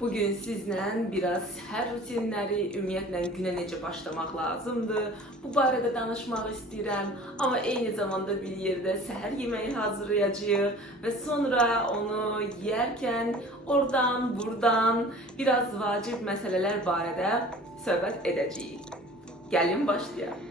Bugün sizlə biraz hər rutinləri, ümumiyyətlə günə necə başlamaq lazımdır. Bu barədə danışmaq istəyirəm, amma eyni zamanda bir yerdə səhər yeməyi hazırlayacağıq və sonra onu yeyərkən oradan, buradan biraz vacib məsələlər barədə söhbət edəcəyik. Gəlin başlayaq.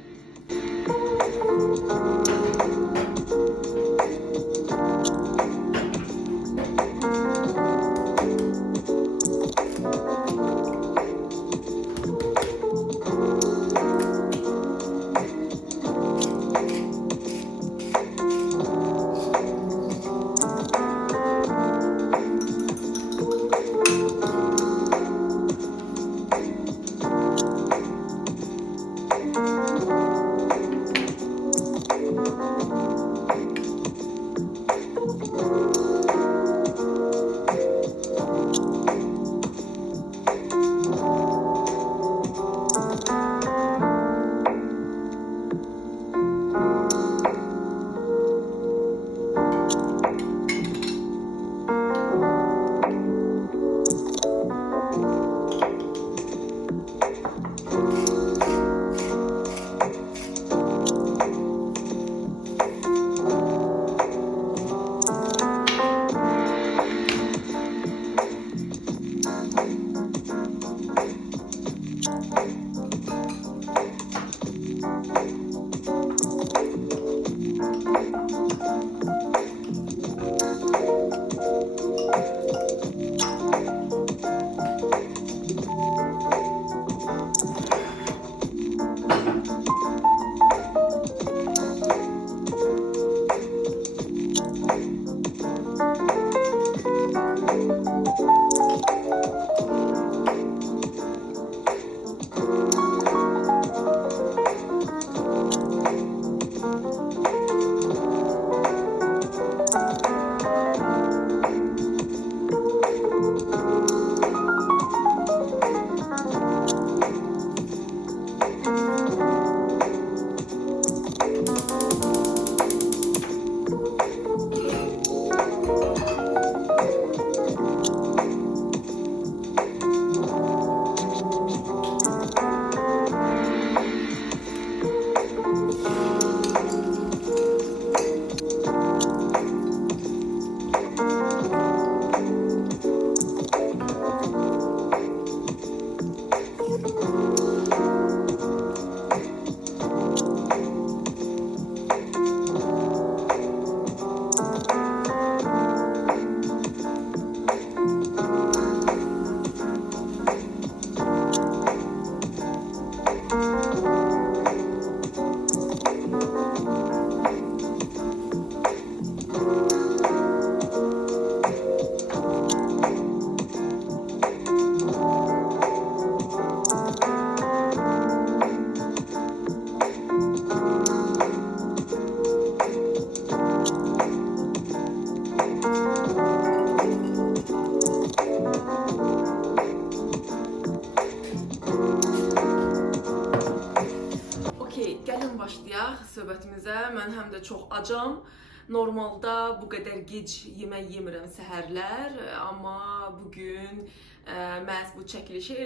Gəlin başlayaq söhbətimizə. Mən həm də çox acam. Normalda bu qədər gec yemək yemirəm səhərlər, amma bugün məhz bu çəkilişi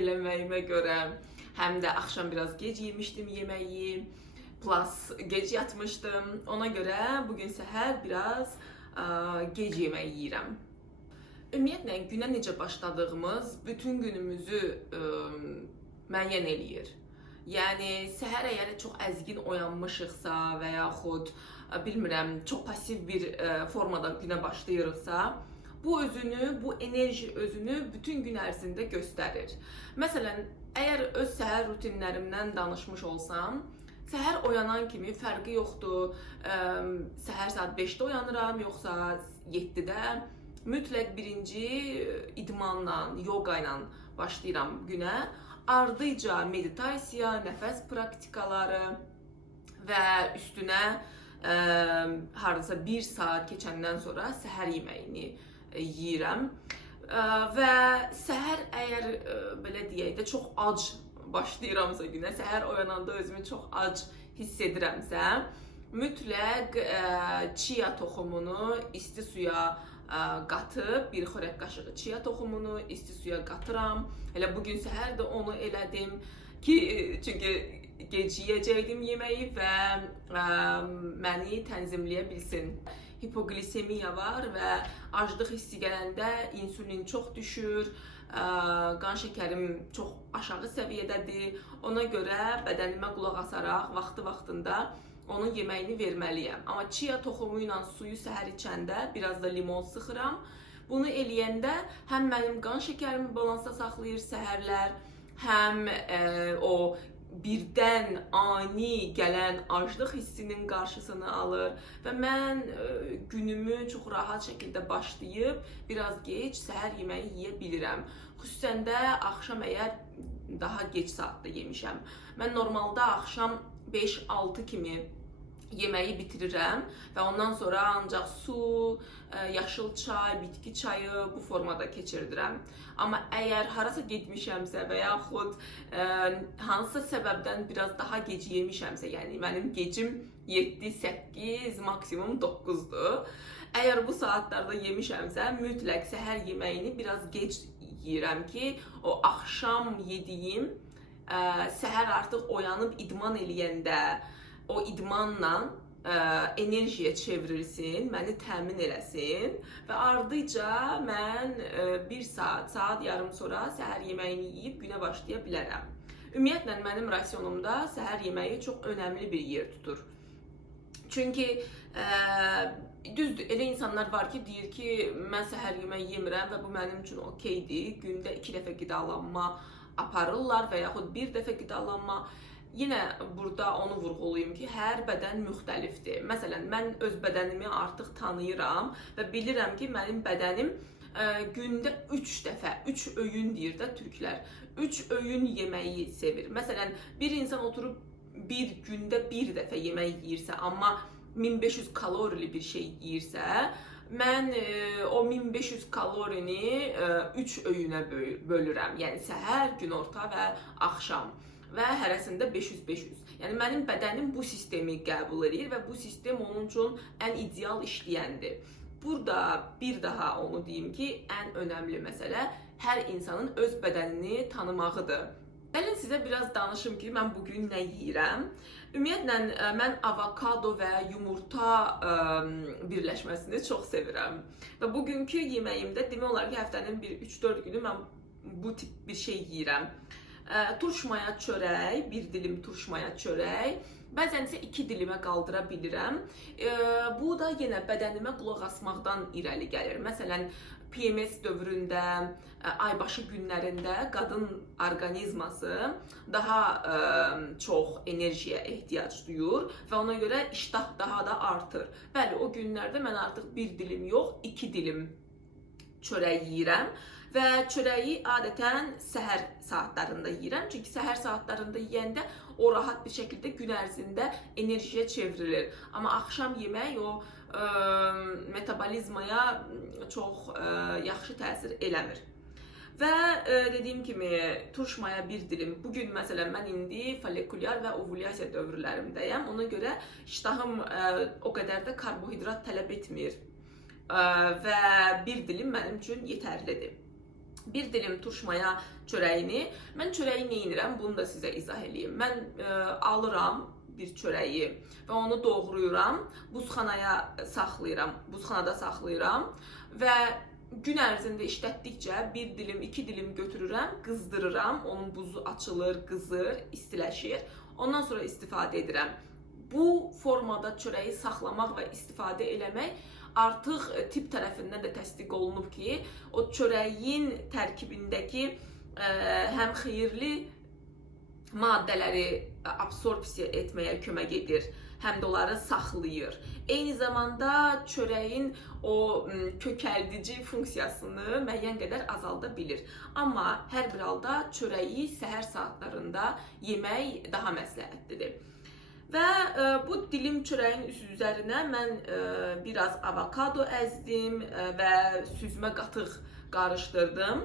eləməyimə görə həm də axşam biraz gec yemişdim yeməyi, plus gec yatmışdım. Ona görə bugün səhər biraz gec yemək yeyirəm. Ümumiyyətlə günə necə başladığımız bütün günümüzü müəyyən eləyir. Yəni səhər əgər çox əzgin oyanmışıqsa və yaxud bilmirəm, çox pasiv bir formada günə başlayırıqsa, bu enerji özünü bütün gün ərzində göstərir. Məsələn, əgər öz səhər rutinlərimdən danışmış olsam, səhər oyanan kimi fərqi yoxdur. Səhər saat 5-də oyanıram, yoxsa 7-də. Mütləq birinci idmanla, yoga ilə başlayıram günə. Ardıca meditasiya, nəfəs praktikaları və üstünə hardasa 1 saat keçəndən sonra səhər yeməyini yeyirəm. Və səhər əgər belə deyək də çox ac başlayıramsa günə, səhər oyananda özümü çox ac hiss edirəmsə, mütləq chia toxumunu isti suya qatıb, bir xörək qaşığı chia toxumunu isti suya qatıram. Elə bugün səhər də onu elədim ki, çünki gec yeyəcəkdim yeməyi və məni tənzimləyə bilsin. Hipoglisemiya var və aclıq hissi gələndə insulin çox düşür, qan şəkərim çox aşağı səviyyədədir. Ona görə bədənimə qulaq asaraq vaxtı-vaxtında onun yeməyini verməliyəm. Amma chia toxumu ilə suyu səhər içəndə biraz da limon sıxıram. Bunu eləyəndə həm mənim qan şəkərimi balansda saxlayır səhərlər, həm o birdən ani gələn aclıq hissinin qarşısını alır və mən günümü çox rahat şəkildə başlayıb biraz gec səhər yeməyi yeyə bilirəm. Xüsusən də axşam əgər daha gec saatda yemişəm. Mən normalda axşam 5-6 kimi yeməyi bitirirəm və ondan sonra ancaq su, yaşıl çay, bitki çayı bu formada keçirdirəm. Amma əgər harasa getmişəmsə və yaxud hansısa səbəbdən biraz daha gec yemişəmsə, yəni mənim gecim 7-8, maksimum 9-dur. Əgər bu saatlarda yemişəmsə, mütləq səhər yeməyini biraz gec yeyirəm ki, o axşam yediyim səhər artıq oyanıb idman eləyəndə o idmanla enerjiyə çevrilsin, məni təmin eləsin və ardıca mən 1 saat yarım sonra səhər yeməyini yeyib günə başlaya bilərəm. Ümumiyyətlə, mənim rasionumda səhər yeməyi çox önəmli bir yer tutur. Çünki düzdür, elə insanlar var ki, deyir ki, mən səhər yeməyi yemirəm və bu mənim üçün okeydir. Gündə 2 dəfə qidalanma aparırlar və yaxud 1 dəfə qidalanma. Yenə burada onu vurğulayım ki, hər bədən müxtəlifdir. Məsələn, mən öz bədənimi artıq tanıyıram və bilirəm ki, mənim bədənim gündə 3 dəfə, 3 öğün deyir də türklər, 3 öğün yeməyi sevir. Məsələn, bir insan oturub bir gündə 1 dəfə yemək yeyirsə, amma 1500 kalorili bir şey yeyirsə, mən o 1500 kalorini 3 öğünə bölürəm. Yəni səhər, günorta və axşam. Və hərəsində 500-500. Yəni mənim bədənim bu sistemi qəbul edir və bu sistem onun üçün ən ideal işləyəndir. Burada bir daha onu deyim ki, ən önəmli məsələ hər insanın öz bədənini tanımağıdır. Gəlin sizə biraz danışım ki, mən bugün nə yeyirəm. Ümumiyyətlə, mən avokado və yumurta birləşməsini çox sevirəm. Və bugünkü yeməyimdə demək olar ki, həftənin bir 3-4 günü mən bu tip bir şey yeyirəm. Turşmaya çörək, 1 dilim turşmaya çörək, bəzən isə 2 dilimə qaldıra bilirəm. Bu da yenə bədənimə qulaq asmaqdan irəli gəlir. Məsələn, PMS dövründə, aybaşı günlərində qadın orqanizması daha çox enerjiyə ehtiyac duyur və ona görə iştah daha da artır. Bəli, o günlərdə mən artıq 1 dilim yox, 2 dilim çörək yeyirəm. Və çörəyi adətən səhər saatlarında yeyirəm. Çünki səhər saatlarında yeyəndə o rahat bir şəkildə gün ərzində enerjiyə çevrilir. Amma axşam yemək o metabolizmaya çox yaxşı təsir eləmir. Və dediyim kimi turşmaya 1 dilim. Bugün məsələn mən indi follikulyar və ovulyasiya dövrlərimdəyəm. Ona görə iştahım o qədər də karbohidrat tələb etmir. Və 1 dilim mənim üçün yetərlidir. 1 dilim turşmaya çörəyini, mən çörəyi nə edirəm, bunu da sizə izah edeyim. Mən alıram bir çörəyi və onu doğrayıram, buzxanaya saxlayıram, buzxanada saxlayıram və gün ərzində işlətdikcə 1 dilim, 2 dilim götürürəm, qızdırıram, onun buzu açılır, qızır, istiləşir, ondan sonra istifadə edirəm. Bu formada çörəyi saxlamaq və istifadə eləmək artıq tip tərəfindən də təsdiq olunub ki, o çörəyin tərkibindəki həm xeyirli maddələri absorpsiya etməyə kömək edir, həm də onları saxlayır. Eyni zamanda çörəyin o kökəldici funksiyasını müəyyən qədər azalda bilir. Amma hər bir halda çörəyi səhər saatlarında yemək daha məsləhətlidir. Və bu dilim çörəyin üzərinə mən biraz avokado əzdim və süzmə qatıq qarışdırdım.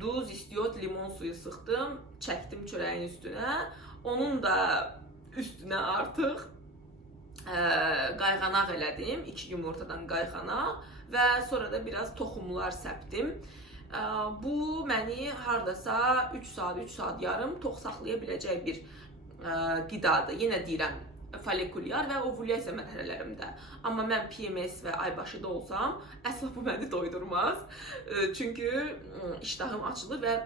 Duz, istiot, limon suyu sıxdım, çəkdim çörəyin üstünə. Onun da üstünə artıq qayğanaq elədim, 2 yumurtadan qayğanaq və sonra da biraz toxumlar səpdim. Bu məni hardasa 3 saat yarım tox saxlaya biləcək bir qidadır. Yenə deyirəm, follikulyar və ovulyasiya mərhələlərimdə. Amma mən PMS və aybaşıda olsam, əsla bu məni doydurmaz. Çünki iştahım açılır və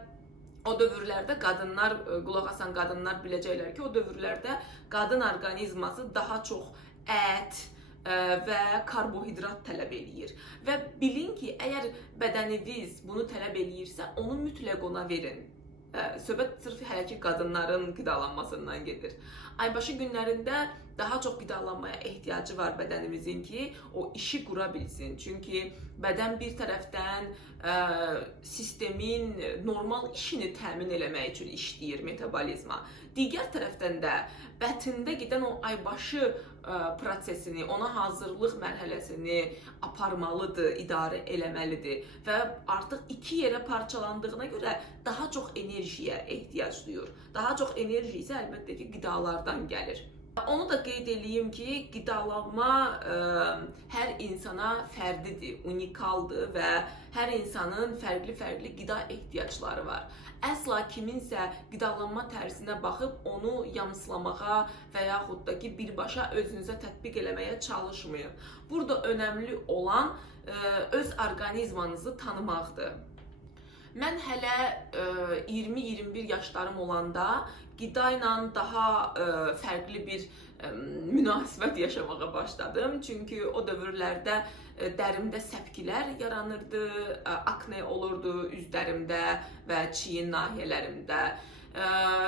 o dövrlərdə qadınlar, qulaq asan qadınlar biləcəklər ki, o dövrlərdə qadın orqanizması daha çox ət və karbohidrat tələb eləyir. Və bilin ki, əgər bədəniniz bunu tələb eləyirsə, onu mütləq ona verin. Söhbət sırf hələ ki qadınların qidalanmasından gedir. Aybaşı günlərində daha çox qidalanmaya ehtiyacı var bədənimizin ki, o işi qura bilsin. Çünki bədən bir tərəfdən sistemin normal işini təmin eləmək üçün işləyir, metabolizma. Digər tərəfdən də bətində gedən o aybaşı prosesini, ona hazırlıq mərhələsini aparmalıdır, idarə eləməlidir və artıq iki yerə parçalandığına görə daha çox enerjiyə ehtiyac duyur. Daha çox enerji isə əlbəttə ki, qidalardan gəlir. Onu da qeyd edeyim ki, qidalanma hər insana fərdidir, unikaldır və hər insanın fərqli qida ehtiyacları var. Əsla kiminsə qidalanma tərzinə baxıb onu yamsılamağa və yaxud da ki, birbaşa özünüzə tətbiq eləməyə çalışmayın. Burada önəmli olan öz orqanizmanızı tanımaqdır. Mən hələ 20-21 yaşlarım olanda qida ilə daha fərqli bir münasibət yaşamağa başladım. Çünki o dövrlərdə dərimdə səpkilər yaranırdı, akne olurdu üzlərimdə və çiyin nahiyələrimdə.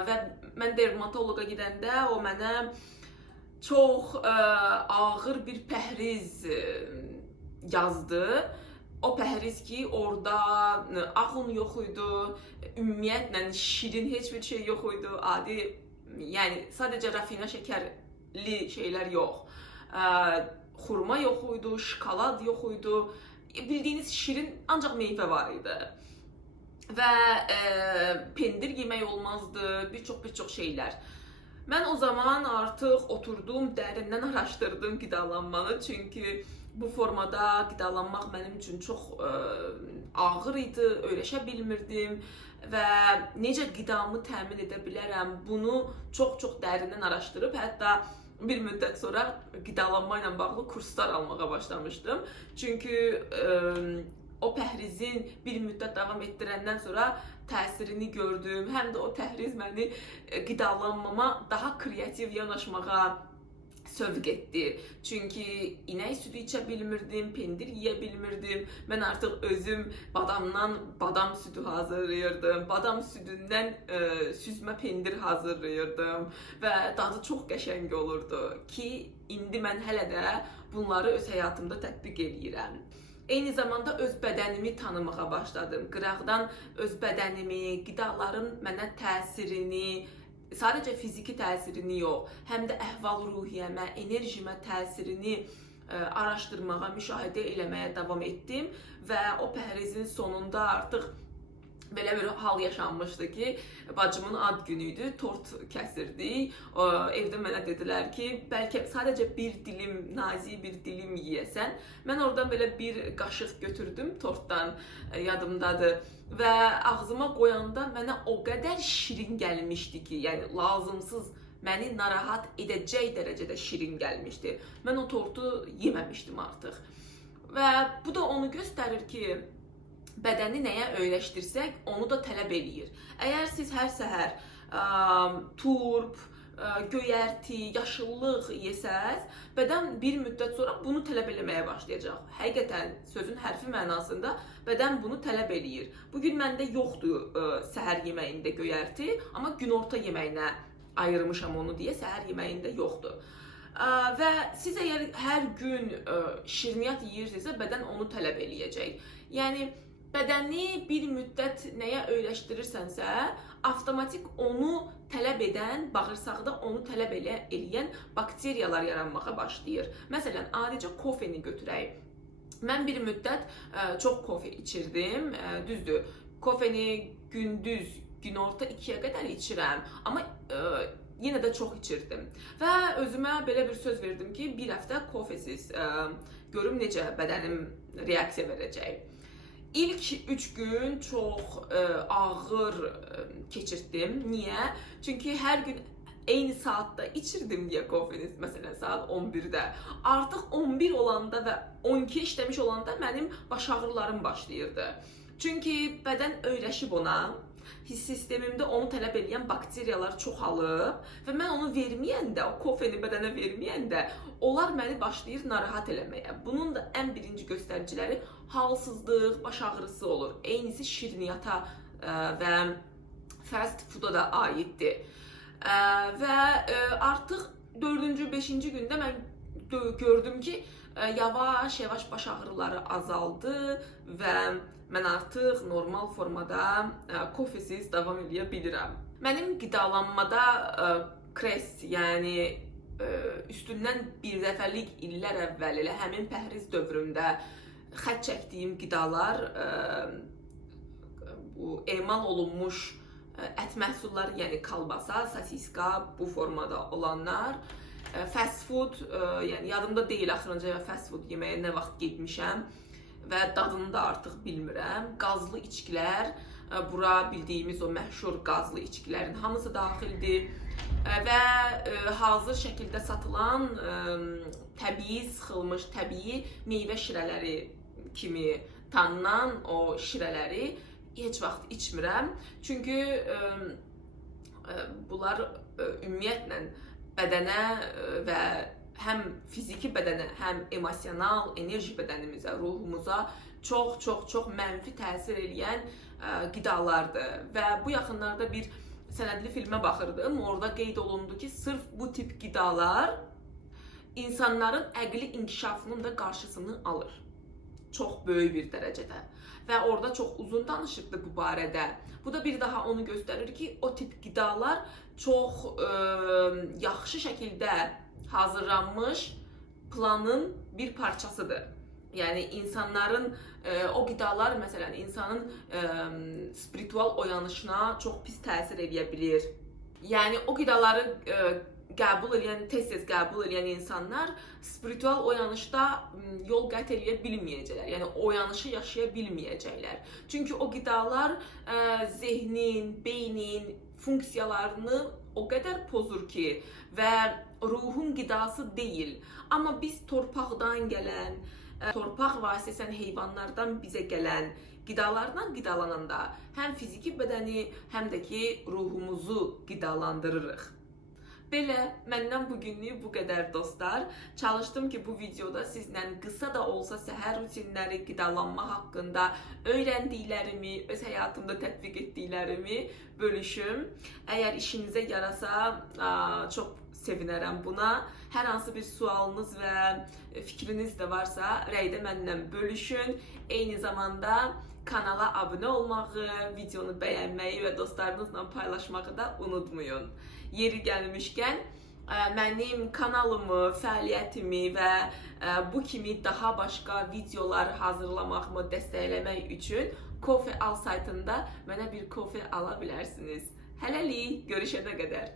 Və mən dermatoloqa gedəndə o mənə çox ağır bir pəhriz yazdı. O pəhriz ki, orada ağ un yox idi, ümumiyyətlə şirin heç bir şey yox idi, adi, yəni sadəcə rafina şəkərli şeylər yox. Xurma yox idi, şokolad yox idi, bildiyiniz şirin ancaq meyvə var idi. Və pendir yemək olmazdı, bir çox şeylər. Mən o zaman artıq oturdum, dərindən araşdırdım qidalanmanı, çünki bu formada qidalanmaq mənim üçün çox ağır idi, öyrəşə bilmirdim və necə qidamı təmin edə bilərəm, bunu çox dərindən araşdırıb, hətta bir müddət sonra qidalanma ilə bağlı kurslar almağa başlamışdım. Çünki o pəhrizin bir müddət davam etdirəndən sonra təsirini gördüm, həm də o pəhriz məni qidalanmama daha kreativ yanaşmağa sövq etdi. Çünki inək südü içə bilmirdim, pendir yeyə bilmirdim. Mən artıq özüm badamdan badam südü hazırlayırdım. Badam südündən süzmə pendir hazırlayırdım və dadı çox qəşəng olurdu ki, indi mən hələ də bunları öz həyatımda tətbiq eləyirəm. Eyni zamanda öz bədənimi tanımağa başladım. Qıraqdan öz bədənimi, qidaların mənə təsirini, sadəcə fiziki təsirini yox, həm də əhval-ruhiyyəmə, enerjimə təsirini araşdırmağa, müşahidə eləməyə davam etdim və o pəhrizin sonunda artıq belə bir hal yaşanmışdı ki, bacımın ad günü idi, tort kəsirdik. Evdə mənə dedilər ki, bəlkə sadəcə bir dilim, nazik bir dilim yeyəsən. Mən oradan belə bir qaşıq götürdüm tortdan, yadımdadır. Və ağzıma qoyanda mənə o qədər şirin gəlmişdi ki, yəni lazımsız, məni narahat edəcək dərəcədə şirin gəlmişdi. Mən o tortu yeməmişdim artıq. Və bu da onu göstərir ki, bədəni nəyə öyrəşdirsək, onu da tələb eləyir. Əgər siz hər səhər turp, göyərti, yaşıllıq yesəz, bədən bir müddət sonra bunu tələb eləməyə başlayacaq. Həqiqətən, sözün hərfi mənasında bədən bunu tələb eləyir. Bugün məndə yoxdur səhər yeməyində göyərti, amma günorta yeməyinə ayırmışam onu deyə səhər yeməyində yoxdur. Və siz əgər hər gün şirniyyat yeyirsinizsə, bədən onu tələb eləyəcək. Yəni, bədəni bir müddət nəyə öyrəşdirirsənsə, avtomatik onu tələb edən, bağırsaqda onu tələb eləyən bakteriyalar yaranmağa başlayır. Məsələn, adicə kofeni götürək. Mən bir müddət çox kofe içirdim, düzdür. Kofeni gündüz, günorta 2-yə qədər içirəm, amma yenə də çox içirdim. Və özümə belə bir söz verdim ki, bir həftə kofesiz görüm necə bədənim reaksiya verəcək. İlk 3 gün çox ağır keçirtdim. Niyə? Çünki hər gün eyni saatda içirdim deyə kofeni, məsələn saat 11-də. Artıq 11 olanda və 12 işləmiş olanda mənim baş ağrılarım başlayırdı. Çünki bədən öyrəşib ona, hiss sistemimdə onu tələb edən bakteriyalar çoxalıb və mən onu verməyəndə, o kofeni bədənə verməyəndə onlar məni başlayır narahat eləməyə. Bunun da ən birinci göstəriciləri halsızlıq, baş ağrısı olur. Eynisi şirniyyata və fast food'a da aiddir. Və artıq 4-cü, 5-ci gündə mən gördüm ki, yavaş-yavaş baş ağrıları azaldı və mən artıq normal formada kofesiz davam edə bilirəm. Mənim qidalanmada kress, yəni üstündən bir dəfəlik illər əvvəl elə həmin pəhriz dövrümdə xətt çəkdiyim qidalar bu emal olunmuş ət məhsulları, yəni kalbasa, sosiska, bu formada olanlar, fast food, yəni yadımda deyil axırıncı fast food yeməyə nə vaxt getmişəm və dadını da artıq bilmirəm. Qazlı içkilər, bura bildiyimiz o məşhur qazlı içkilərin hamısı daxildir və hazır şəkildə satılan təbii sıxılmış, təbii meyvə şirələri kimi tanınan o şirələri heç vaxt içmirəm. Çünki bunlar ümumiyyətlə bədənə və həm fiziki bədənə, həm emosional, enerji bədənimizə, ruhumuza çox mənfi təsir edən qidalardır. Və bu yaxınlarda bir sənədli filmə baxırdım. Orada qeyd olundu ki, sırf bu tip qidalar insanların əqli inkişafının da qarşısını alır. Çox böyük bir dərəcədə. Və orada çox uzun danışıqdı bu barədə. Bu da bir daha onu göstərir ki, o tip qidalar çox yaxşı şəkildə hazırlanmış planın bir parçasıdır. Yəni insanların o qidalar məsələn insanın spiritual oyanışına çox pis təsir edə bilir. Yəni o qidaları qəbul edən, tez-tez qəbul edən insanlar spiritual oyanışda yol qət edə bilməyəcəklər. Yəni oyanışı yaşaya bilməyəcəklər. Çünki o qidalar zehnin, beynin funksiyalarını o qədər pozur ki və ruhun qidası deyil. Amma biz torpaqdan gələn, torpaq vasitəsilə heyvanlardan bizə gələn qidalardan qidalananda həm fiziki bədəni, həm də ki ruhumuzu qidalandırırıq. Belə, məndən bugünlük bu qədər dostlar. Çalışdım ki, bu videoda sizlə qısa da olsa səhər rutinləri, qidalanma haqqında öyrəndiklərimi, öz həyatımda tətbiq etdiklərimi bölüşüm. Əgər işinizə yarasa, çox sevinərəm buna. Hər hansı bir sualınız və fikriniz də varsa, rəydə mənlə bölüşün. Eyni zamanda kanala abunə olmağı, videonu bəyənməyi və dostlarınızla paylaşmağı da unutmayın. Yeri gəlmişkən, mənim kanalımı, fəaliyyətimi və bu kimi daha başqa videolar hazırlamağımı dəstəkləmək üçün Coffee Al saytında mənə bir kofe ala bilərsiniz. Hələlik, görüşənə qədər.